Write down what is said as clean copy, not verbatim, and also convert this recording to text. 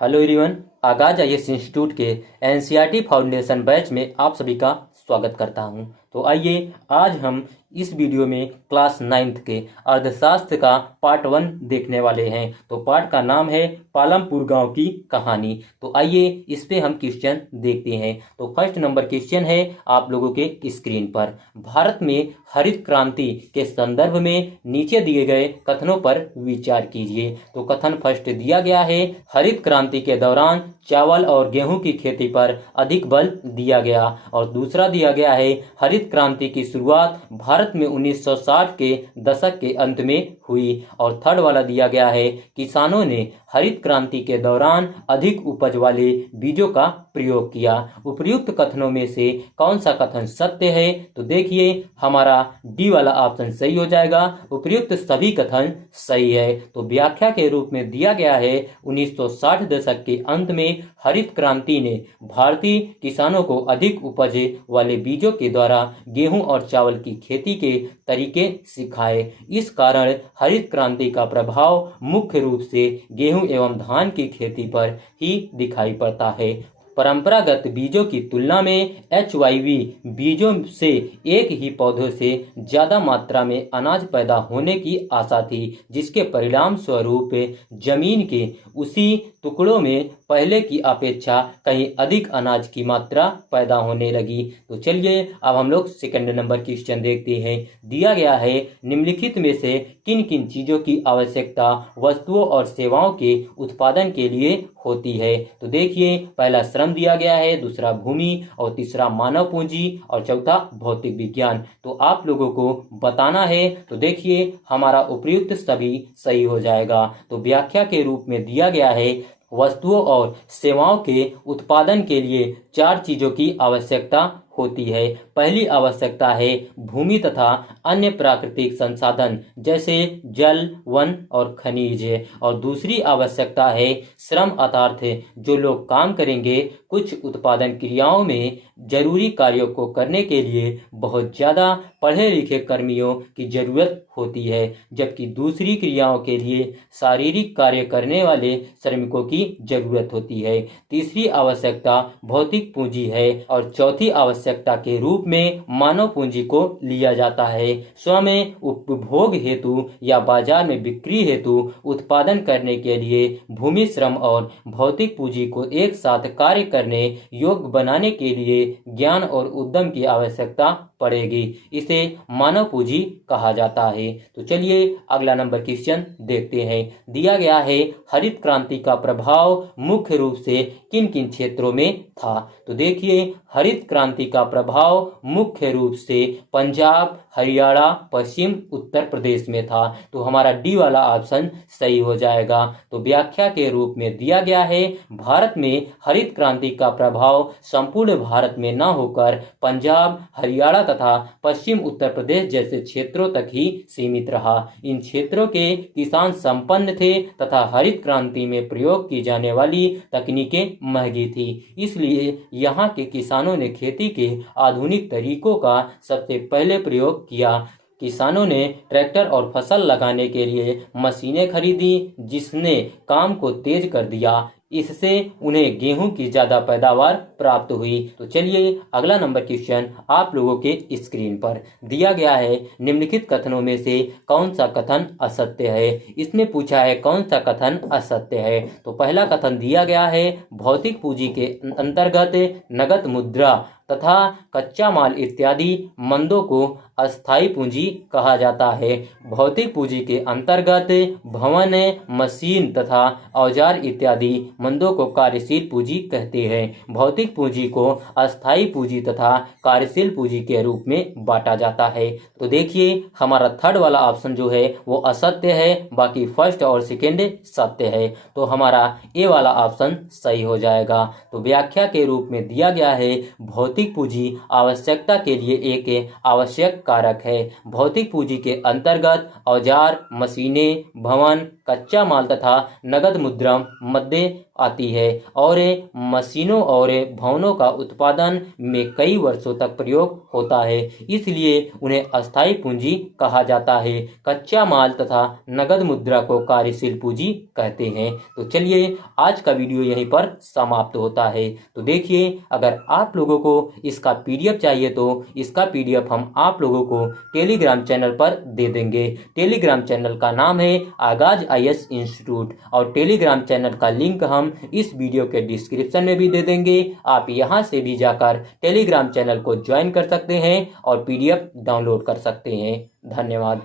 Hello everyone. आगाज IAS institute के NCERT foundation batch में आप सभी का स्वागत करता हूं। तो आइए आज हम इस वीडियो में क्लास 9th के अर्थशास्त्र का पार्ट 1 देखने वाले हैं। तो पार्ट का नाम है पालमपुर गांव की कहानी। तो आइए इस पे हम क्वेश्चन देखते हैं। तो फर्स्ट नंबर क्वेश्चन है आप लोगों के स्क्रीन पर। भारत में हरित क्रांति के संदर्भ में नीचे दिए गए कथनों पर विचार कीजिए। तो कथन फर्स्ट दिया गया है, हरित क्रांति के दौरान चावल और गेहूं की खेती पर अधिक बल दिया गया। और दूसरा दिया गया है, हरित क्रांति की शुरुआत भारत में 1960 के दशक के अंत में हुई। और थर्ड वाला दिया गया है, किसानों ने हरित क्रांति के दौरान अधिक उपज वाले बीजों का प्रयोग किया। उपर्युक्त कथनों में से कौन सा कथन सत्य है? तो देखिए हमारा डी वाला ऑप्शन सही हो जाएगा। उपर्युक्त सभी कथन सही है। तो व्याख्या के रूप में दिया गया है, 1960 दशक के अंत में हरित क्रांति ने भारतीय किसानों को अधिक उपज वाले बीजों के द्वारा गेहूं और चावल की खेती के तरीके सिखाए। इस कारण हरित क्रांति का प्रभाव मुख्य रूप से गेहूं एवं धान की खेती पर ही दिखाई पड़ता है। परंपरागत बीजों की तुलना में HYV बीजों से एक ही पौधों से ज्यादा मात्रा में अनाज पैदा होने की आशा थी, जिसके परिणाम स्वरूप जमीन के उसी टुकड़ों में पहले की अपेक्षा कहीं अधिक अनाज की मात्रा पैदा होने लगी। तो चलिए अब हम लोग सेकंड नंबर क्वेश्चन देखते हैं। दिया गया है, निम्नलिखित में से किन किन चीजों की आवश्यकता वस्तुओं और सेवाओं के उत्पादन के लिए होती है? तो देखिए पहला श्रम दिया गया है, दूसरा भूमि और तीसरा मानव पूंजी और चौथा भौतिक विज्ञान। तो आप लोगों को बताना है। तो देखिए हमारा उपर्युक्त सभी सही हो जाएगा। तो व्याख्या के रूप में दिया गया है, वस्तुओं और सेवाओं के उत्पादन के लिए 4 चीजों की आवश्यकता होती है। पहली आवश्यकता है भूमि तथा अन्य प्राकृतिक संसाधन जैसे जल, वन और खनिज। और दूसरी आवश्यकता है श्रम, अर्थात जो लोग काम करेंगे। कुछ उत्पादन क्रियाओं में जरूरी कार्यों को करने के लिए बहुत ज्यादा पढ़े लिखे कर्मियों की जरूरत होती है, जबकि दूसरी क्रियाओं के लिए शारीरिक कार्य करने वाले श्रमिकों की जरूरत होती है। तीसरी आवश्यकता भौतिक पूंजी है और चौथी आवश्यकता के रूप में मानव पूंजी को लिया जाता है। स्वयं उपभोग हेतु या बाजार में बिक्री हेतु उत्पादन करने के लिए भूमि, श्रम और भौतिक पूंजी को एक साथ कार्य करने योग्य बनाने के लिए ज्ञान और उद्यम की आवश्यकता पड़ेगी। इसे मानव पूंजी कहा जाता है। तो चलिए अगला नंबर क्वेश्चन देखते हैं। दिया गया है, हरित क्रांति का प्रभाव मुख्य रूप से किन किन क्षेत्रों में था? तो देखिए हरित क्रांति का प्रभाव मुख्य रूप से पंजाब, हरियाणा, पश्चिम उत्तर प्रदेश में था। तो हमारा डी वाला ऑप्शन सही हो जाएगा। तो व्याख्या के रूप में दिया गया है, भारत में हरित क्रांति का प्रभाव संपूर्ण भारत में न होकर पंजाब, हरियाणा तथा पश्चिम उत्तर प्रदेश जैसे क्षेत्रों तक ही सीमित रहा। इन क्षेत्रों के किसान संपन्न थे तथा हरित क्रांति में प्रयोग की जाने वाली तकनीकें महंगी थी, इसलिए यहाँ के किसानों ने खेती के आधुनिक तरीकों का सबसे पहले प्रयोग किया। किसानों ने ट्रैक्टर और फसल लगाने के लिए मशीनें खरीदी, जिसने काम को तेज कर दिया। इससे उन्हें गेहूं की ज्यादा पैदावार प्राप्त हुई। तो चलिए अगला नंबर क्वेश्चन आप लोगों के स्क्रीन पर दिया गया है, निम्नलिखित कथनों में से कौन सा कथन असत्य है? इसमें पूछा है कौन सा कथन असत्य है। तो पहला कथन दिया गया है, भौतिक पूंजी के अंतर्गत नगद मुद्रा तथा कच्चा माल इत्यादि मंदों को अस्थायी पूंजी कहा जाता है। भौतिक पूंजी के अंतर्गत भवन, मशीन तथा औजार इत्यादि मंदों को कार्यशील पूंजी कहते हैं। भौतिक पूंजी को अस्थायी पूंजी तथा कार्यशील पूंजी के रूप में बांटा जाता है। तो देखिए हमारा थर्ड वाला ऑप्शन जो है वो असत्य है, बाकी फर्स्ट और सेकेंड सत्य है। तो हमारा ए वाला ऑप्शन सही हो जाएगा। तो व्याख्या के रूप में दिया गया है, भौतिक पूंजी आवश्यकता के लिए एक आवश्यक कारक है। भौतिक पूंजी के अंतर्गत औजार, मशीनें, भवन, कच्चा माल तथा नगद मुद्रा मध्य आती है और मशीनों और भवनों का उत्पादन में कई वर्षों तक प्रयोग होता है, इसलिए उन्हें अस्थायी पूंजी कहा जाता है। कच्चा माल तथा नगद मुद्रा को कार्यशील पूंजी कहते हैं। तो चलिए आज का वीडियो यहीं पर समाप्त होता है। तो देखिए, अगर आप लोगों को इसका पीडीएफ चाहिए तो इसका पीडीएफ हम आप लोगों को टेलीग्राम चैनल पर दे देंगे। टेलीग्राम चैनल का नाम है आगाज आईएएस इंस्टीट्यूट और टेलीग्राम चैनल का लिंक हम इस वीडियो के डिस्क्रिप्शन में भी दे देंगे। आप यहां से भी जाकर टेलीग्राम चैनल को ज्वाइन कर सकते हैं और पीडीएफ डाउनलोड कर सकते हैं। धन्यवाद।